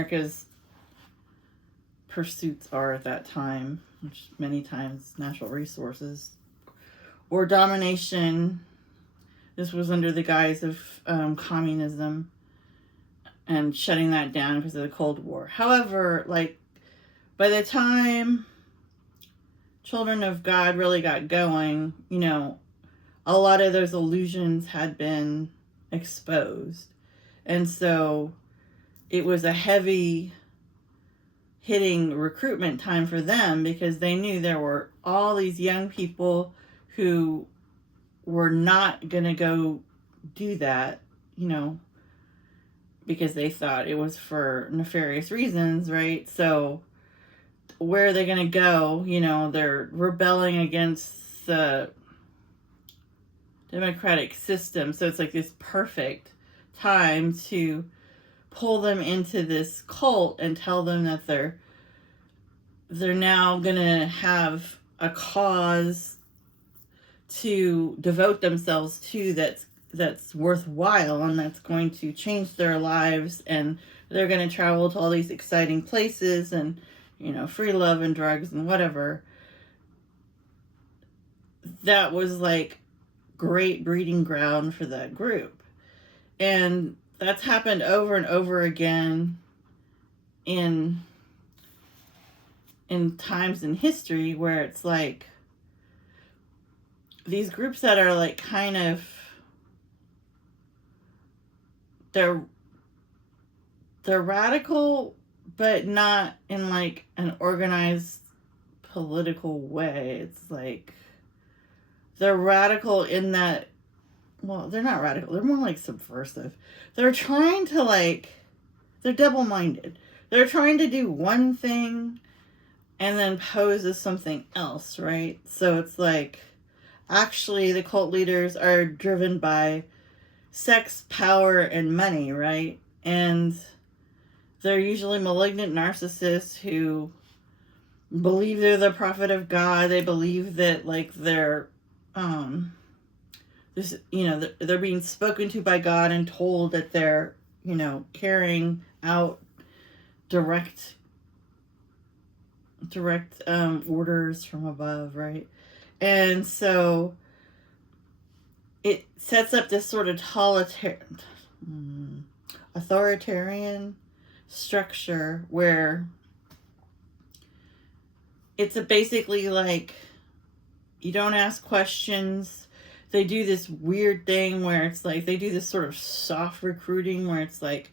America's pursuits are at that time, which many times natural resources or domination. This was under the guise of communism and shutting that down because of the Cold War. However, like, by the time Children of God really got going, a lot of those illusions had been exposed. And so it was a heavy hitting recruitment time for them, because they knew there were all these young people who were not going to go do that, because they thought it was for nefarious reasons, right? So where are they going to go? They're rebelling against the democratic system. So it's like this perfect time to pull them into this cult and tell them that they're now going to have a cause to devote themselves to that's worthwhile and that's going to change their lives, and they're going to travel to all these exciting places and free love and drugs and whatever. That was like great breeding ground for that group. And that's happened over and over again in times in history, where it's like these groups that are like kind of, they're radical, but not in like an organized political way. It's like they're radical in that, well, they're not radical. They're more like subversive. They're trying to they're double-minded. They're trying to do one thing and then pose as something else, right? So it's like, actually the cult leaders are driven by sex, power, and money, right? And they're usually malignant narcissists who believe they're the prophet of God. They believe that they're they're being spoken to by God and told that they're carrying out direct orders from above, right? And so it sets up this sort of authoritarian structure where it's basically like you don't ask questions. They do this weird thing where it's like they do this sort of soft recruiting where it's like